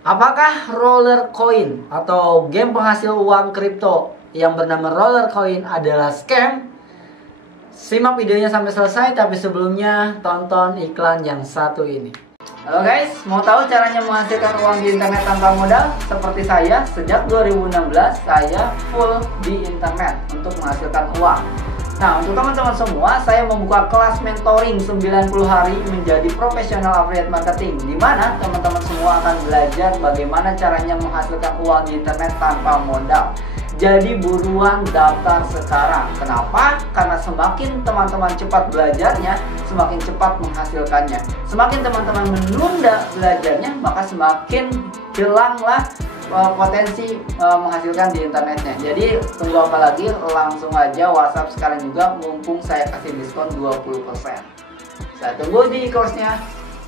Apakah roller coin atau game penghasil uang kripto yang bernama roller coin adalah scam? Simak videonya sampai selesai, tapi sebelumnya tonton iklan yang satu ini. Halo guys, mau tahu caranya menghasilkan uang di internet tanpa modal? Seperti saya, sejak 2016 saya full di internet untuk menghasilkan uang. Nah, untuk teman-teman semua, saya membuka kelas mentoring 90 hari menjadi profesional affiliate marketing, di mana teman-teman semua akan belajar bagaimana caranya menghasilkan uang di internet tanpa modal. Jadi buruan daftar sekarang. Kenapa? Karena semakin teman-teman cepat belajarnya, semakin cepat menghasilkannya. Semakin teman-teman menunda belajarnya, maka semakin hilanglah potensi menghasilkan di internetnya. Jadi tunggu apa lagi, langsung aja WhatsApp sekarang juga, mumpung saya kasih diskon 20%. Saya tunggu di course-nya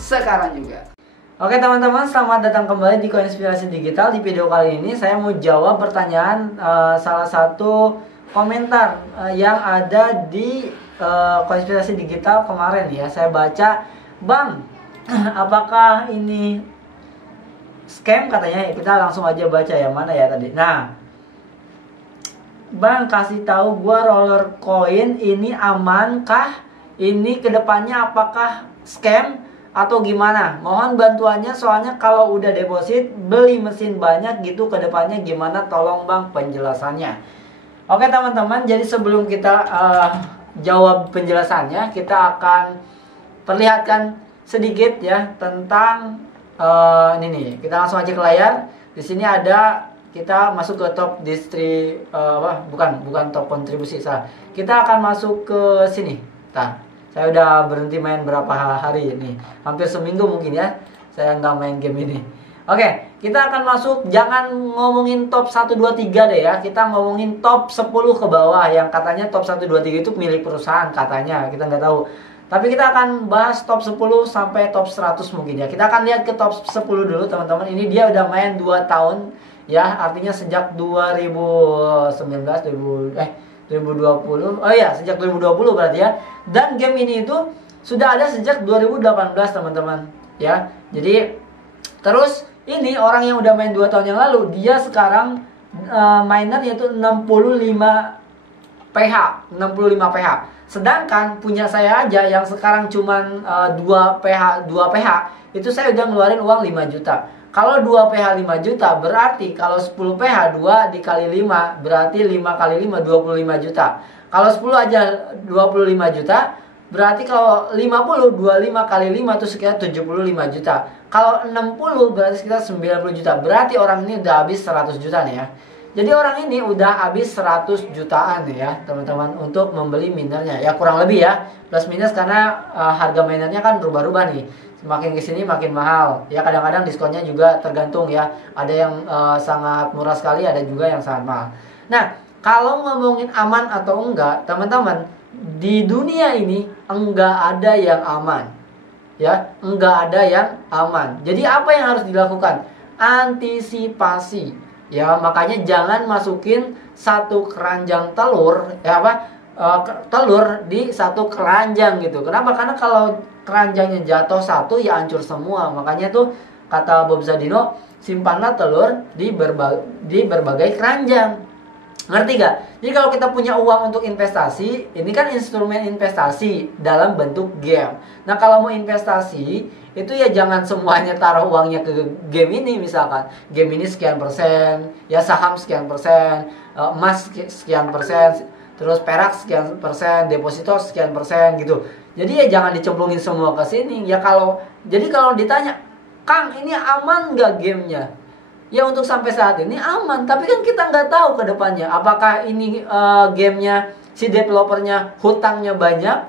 sekarang juga. Oke teman-teman, selamat datang kembali di Koinspirasi Digital. Di video kali ini saya mau jawab pertanyaan salah satu komentar yang ada di Koinspirasi Digital kemarin ya. Saya baca, "Bang, apakah ini scam?" katanya. Kita langsung aja baca yang mana ya tadi. Nah, "Bang, kasih tahu gua roller coin ini aman kah? Ini kedepannya apakah scam atau gimana? Mohon bantuannya, soalnya kalau udah deposit beli mesin banyak gitu, kedepannya gimana? Tolong bang penjelasannya." Oke teman-teman, jadi sebelum kita jawab penjelasannya, kita akan perlihatkan sedikit ya tentang ini nih. Kita langsung aja ke layar. Di sini ada, kita masuk ke top bukan top kontribusi, salah. Kita akan masuk ke sini. Saya udah berhenti main berapa hari ini, hampir seminggu mungkin ya, saya nggak main game ini. Oke, kita akan masuk, jangan ngomongin top 1, 2, 3 deh ya. Kita ngomongin top 10 ke bawah, yang katanya top 1, 2, 3 itu milik perusahaan katanya, kita nggak tahu. Tapi kita akan bahas top 10 sampai top 100 mungkin ya. Kita akan lihat ke top 10 dulu teman-teman. Ini dia udah main 2 tahun ya, artinya sejak 2020. Oh iya, sejak 2020 berarti ya. Dan game ini itu sudah ada sejak 2018 teman-teman ya. Jadi terus ini orang yang udah main 2 tahun yang lalu, dia sekarang miner yaitu 65 PH. Sedangkan punya saya aja yang sekarang cuman 2 PH itu saya udah ngeluarin uang 5 juta. Kalau 2 PH 5 juta berarti kalau 10 PH 2 dikali 5 berarti 5 kali 5 25 juta. Kalau 10 aja 25 juta, berarti kalau 50 25 kali 5 itu sekitar 75 juta. Kalau 60 berarti sekitar 90 juta. Berarti orang ini udah habis 100 juta nih ya. Jadi orang ini udah habis 100 jutaan nih ya teman-teman untuk membeli minernya. Ya kurang lebih ya, plus minus karena harga minernya kan rubah-rubah nih. Semakin kesini makin mahal. Ya kadang-kadang diskonnya juga tergantung ya. Ada yang sangat murah sekali, ada juga yang sangat mahal. Nah, kalau ngomongin aman atau enggak, teman-teman, di dunia ini enggak ada yang aman. Ya, enggak ada yang aman. Jadi apa yang harus dilakukan? Antisipasi. Ya, makanya jangan masukin satu keranjang telur, telur di satu keranjang gitu. Kenapa? Karena kalau keranjangnya jatuh satu ya hancur semua. Makanya tuh kata Bob Zadino, simpanlah telur di berbagai keranjang. Ngerti gak? Jadi kalau kita punya uang untuk investasi, ini kan instrumen investasi dalam bentuk game. Nah kalau mau investasi, itu ya jangan semuanya taruh uangnya ke game ini. Misalkan game ini sekian persen, ya saham sekian persen, emas sekian persen, terus perak sekian persen, deposito sekian persen gitu. Jadi ya jangan dicemplungin semua ke sini. Ya jadi kalau ditanya, "Kang, ini aman gak gamenya?" Ya untuk sampai saat ini aman, tapi kan kita nggak tahu ke depannya apakah ini gamenya si developernya hutangnya banyak,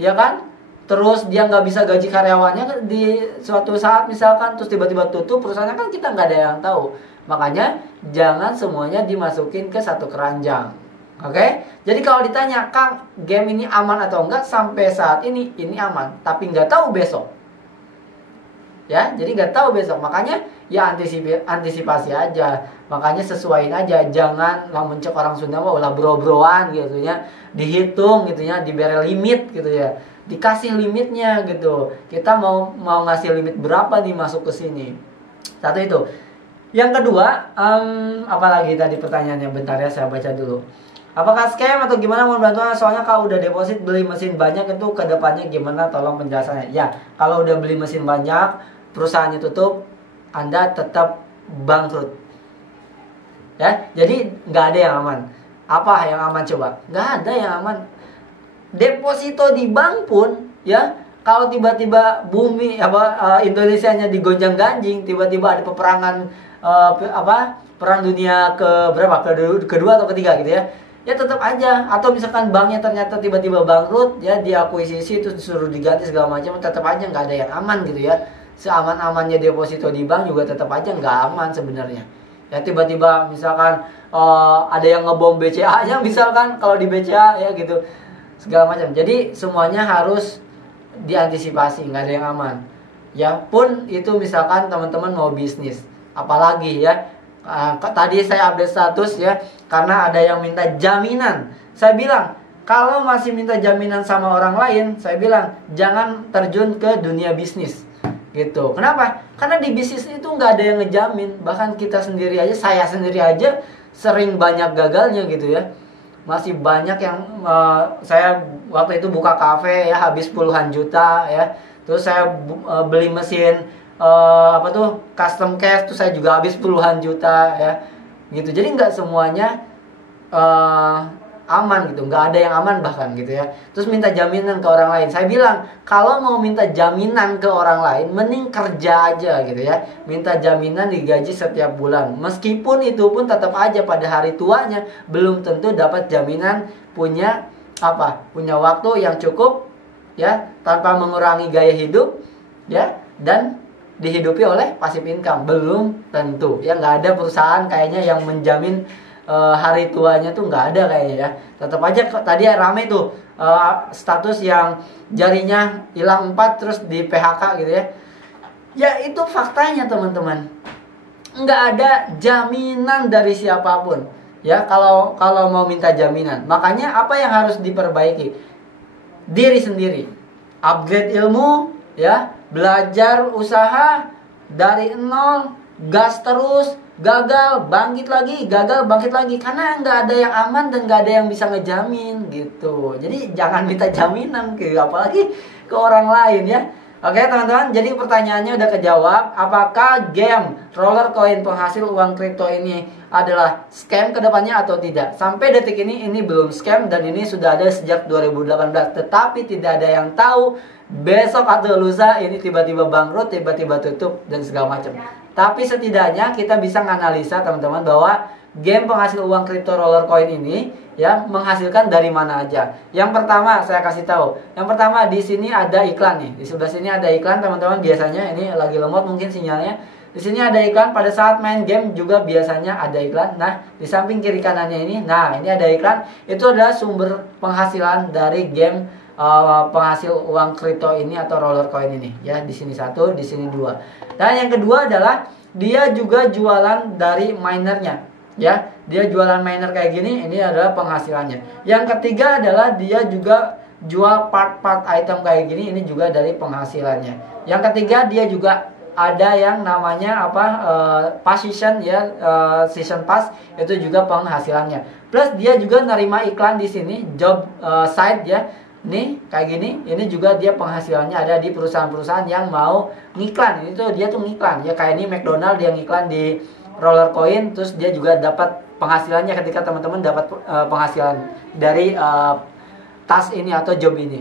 ya kan? Terus dia nggak bisa gaji karyawannya di suatu saat misalkan, terus tiba-tiba tutup perusahaannya, kan kita nggak ada yang tahu. Makanya jangan semuanya dimasukin ke satu keranjang. Oke? Jadi kalau ditanya, "Kang, game ini aman atau enggak?" Sampai saat ini aman, tapi nggak tahu besok. Ya, jadi nggak tahu besok. Makanya ya antisipasi aja. Makanya sesuaiin aja. Jangan lamun cek orang Sunda mah ulah bro-broan gitu ya. Dihitung gitu ya, diberi limit gitu ya. Dikasih limitnya gitu. Kita mau ngasih limit berapa nih masuk ke sini. Satu itu. Yang kedua, apalagi tadi pertanyaannya, bentar ya saya baca dulu. Apakah scam atau gimana, mohon bantuan, soalnya kalau udah deposit beli mesin banyak itu kedepannya gimana, tolong penjelasannya. Ya, kalau udah beli mesin banyak, perusahaannya tutup, Anda tetap bangkrut. Ya, jadi nggak ada yang aman. Apa yang aman coba? Nggak ada yang aman. Deposito di bank pun, ya, kalau tiba-tiba bumi Indonesianya digonjang-ganjing, tiba-tiba ada peperangan perang dunia kedua atau ketiga gitu ya. Ya tetap aja, atau misalkan banknya ternyata tiba-tiba bangkrut, ya diakuisisi itu disuruh diganti segala macam, tetap aja nggak ada yang aman gitu ya. Seaman-amannya deposito di bank juga tetap aja nggak aman sebenarnya. Ya tiba-tiba misalkan ada yang ngebom BCA-nya misalkan, kalau di BCA ya gitu segala macam. Jadi semuanya harus diantisipasi, nggak ada yang aman. Ya pun itu misalkan teman-teman mau bisnis, apalagi ya. Tadi saya update status ya, karena ada yang minta jaminan. Saya bilang, kalau masih minta jaminan sama orang lain, saya bilang jangan terjun ke dunia bisnis gitu. Kenapa? Karena di bisnis itu nggak ada yang ngejamin. Bahkan kita sendiri aja, saya sendiri aja sering banyak gagalnya gitu ya. Masih banyak yang saya waktu itu buka kafe ya, habis puluhan juta ya. Terus saya beli mesin custom case tuh saya juga habis puluhan juta ya gitu. Jadi nggak semuanya aman gitu, nggak ada yang aman bahkan gitu ya. Terus minta jaminan ke orang lain, saya bilang kalau mau minta jaminan ke orang lain mending kerja aja gitu ya. Minta jaminan digaji setiap bulan, meskipun itu pun tetap aja pada hari tuanya belum tentu dapat jaminan punya waktu yang cukup ya, tanpa mengurangi gaya hidup ya, dan dihidupi oleh passive income, belum tentu ya. Nggak ada perusahaan kayaknya yang menjamin hari tuanya tuh, nggak ada kayaknya ya. Tetap aja tadi rame tuh status yang jarinya hilang 4 terus di PHK gitu ya. Ya itu faktanya teman-teman, nggak ada jaminan dari siapapun ya kalau mau minta jaminan. Makanya apa yang harus diperbaiki? Diri sendiri, upgrade ilmu ya, belajar usaha dari nol, gas terus, gagal bangkit lagi, gagal bangkit lagi, karena nggak ada yang aman dan nggak ada yang bisa ngejamin gitu. Jadi jangan minta jaminan apalagi ke orang lain ya. Oke teman-teman, jadi pertanyaannya udah kejawab. Apakah game roller coin penghasil uang kripto ini adalah scam kedepannya atau tidak? Sampai detik ini belum scam, dan ini sudah ada sejak 2018. Tetapi tidak ada yang tahu besok atau lusa ini tiba-tiba bangkrut, tiba-tiba tutup dan segala macam. Tapi setidaknya kita bisa menganalisa teman-teman bahwa game penghasil uang kripto roller coin ini ya menghasilkan dari mana aja. Yang pertama saya kasih tahu. Yang pertama di sini ada iklan nih. Di sebelah sini ada iklan teman-teman, biasanya ini lagi lemot mungkin sinyalnya. Di sini ada iklan, pada saat main game juga biasanya ada iklan. Nah, di samping kiri kanannya ini, nah ini ada iklan. Itu adalah sumber penghasilan dari game penghasil uang kripto ini atau roller coin ini ya. Di sini 1, di sini 2. Dan yang kedua adalah dia juga jualan dari minernya ya. Dia jualan miner kayak gini, ini adalah penghasilannya. Yang ketiga adalah dia juga jual part-part item kayak gini, ini juga dari penghasilannya. Yang ketiga dia juga ada yang namanya season ya, season pass, itu juga penghasilannya. Plus dia juga nerima iklan di sini, job site ya. Nih kayak gini, ini juga dia penghasilannya ada di perusahaan-perusahaan yang mau ngiklan. Itu dia tuh ngiklan ya, kayak ini McDonald yang ngiklan di roller coin, terus dia juga dapat penghasilannya ketika teman-teman dapat penghasilan dari tas ini atau job ini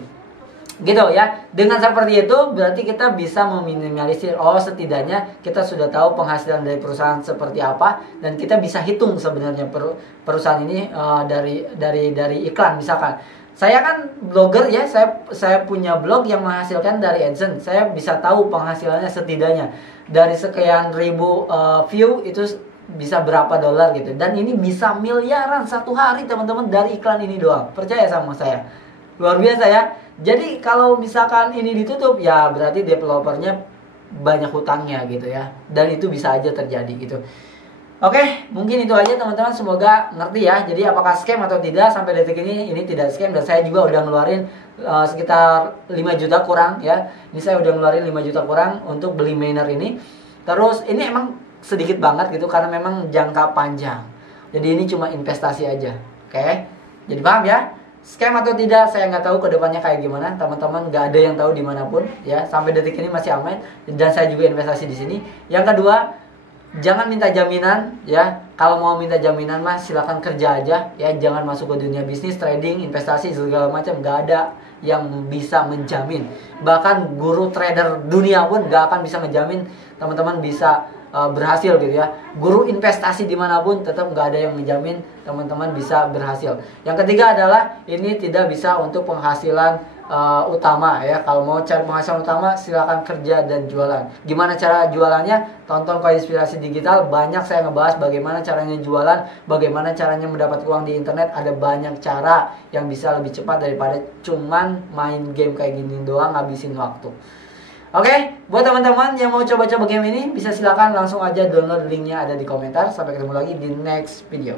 gitu ya. Dengan seperti itu berarti kita bisa meminimalisir, setidaknya kita sudah tahu penghasilan dari perusahaan seperti apa, dan kita bisa hitung sebenarnya perusahaan ini dari iklan. Misalkan saya kan blogger ya, saya punya blog yang menghasilkan dari AdSense. Saya bisa tahu penghasilannya setidaknya dari sekian ribu view itu bisa berapa dolar gitu. Dan ini bisa miliaran satu hari teman-teman dari iklan ini doang. Percaya sama saya, luar biasa ya. Jadi kalau misalkan ini ditutup ya berarti developernya banyak hutangnya gitu ya. Dan itu bisa aja terjadi gitu. Oke, mungkin itu aja teman-teman, semoga ngerti ya. Jadi apakah scam atau tidak, sampai detik ini tidak scam. Dan saya juga udah ngeluarin sekitar 5 juta kurang ya. Ini saya udah ngeluarin 5 juta kurang untuk beli miner ini. Terus ini emang sedikit banget gitu karena memang jangka panjang. Jadi ini cuma investasi aja. Oke? Jadi paham ya? Scam atau tidak saya nggak tahu kedepannya kayak gimana. Teman-teman nggak ada yang tahu dimanapun ya. Sampai detik ini masih aman dan saya juga investasi di sini. Yang kedua, jangan minta jaminan ya. Kalau mau minta jaminan mah silakan kerja aja ya. Jangan masuk ke dunia bisnis, trading, investasi segala macam. Nggak ada yang bisa menjamin. Bahkan guru trader dunia pun nggak akan bisa menjamin teman-teman bisa berhasil gitu ya. Guru investasi dimanapun tetap nggak ada yang menjamin teman-teman bisa berhasil. Yang ketiga adalah ini tidak bisa untuk penghasilan utama ya. Kalau mau cari penghasilan utama silakan kerja dan jualan. Gimana cara jualannya? Tonton Koinspirasi Digital, banyak saya ngebahas bagaimana caranya jualan, bagaimana caranya mendapat uang di internet. Ada banyak cara yang bisa lebih cepat daripada cuman main game kayak gini doang ngabisin waktu. Oke, buat teman-teman yang mau coba-coba game ini bisa silakan langsung aja download linknya ada di komentar. Sampai ketemu lagi di next video.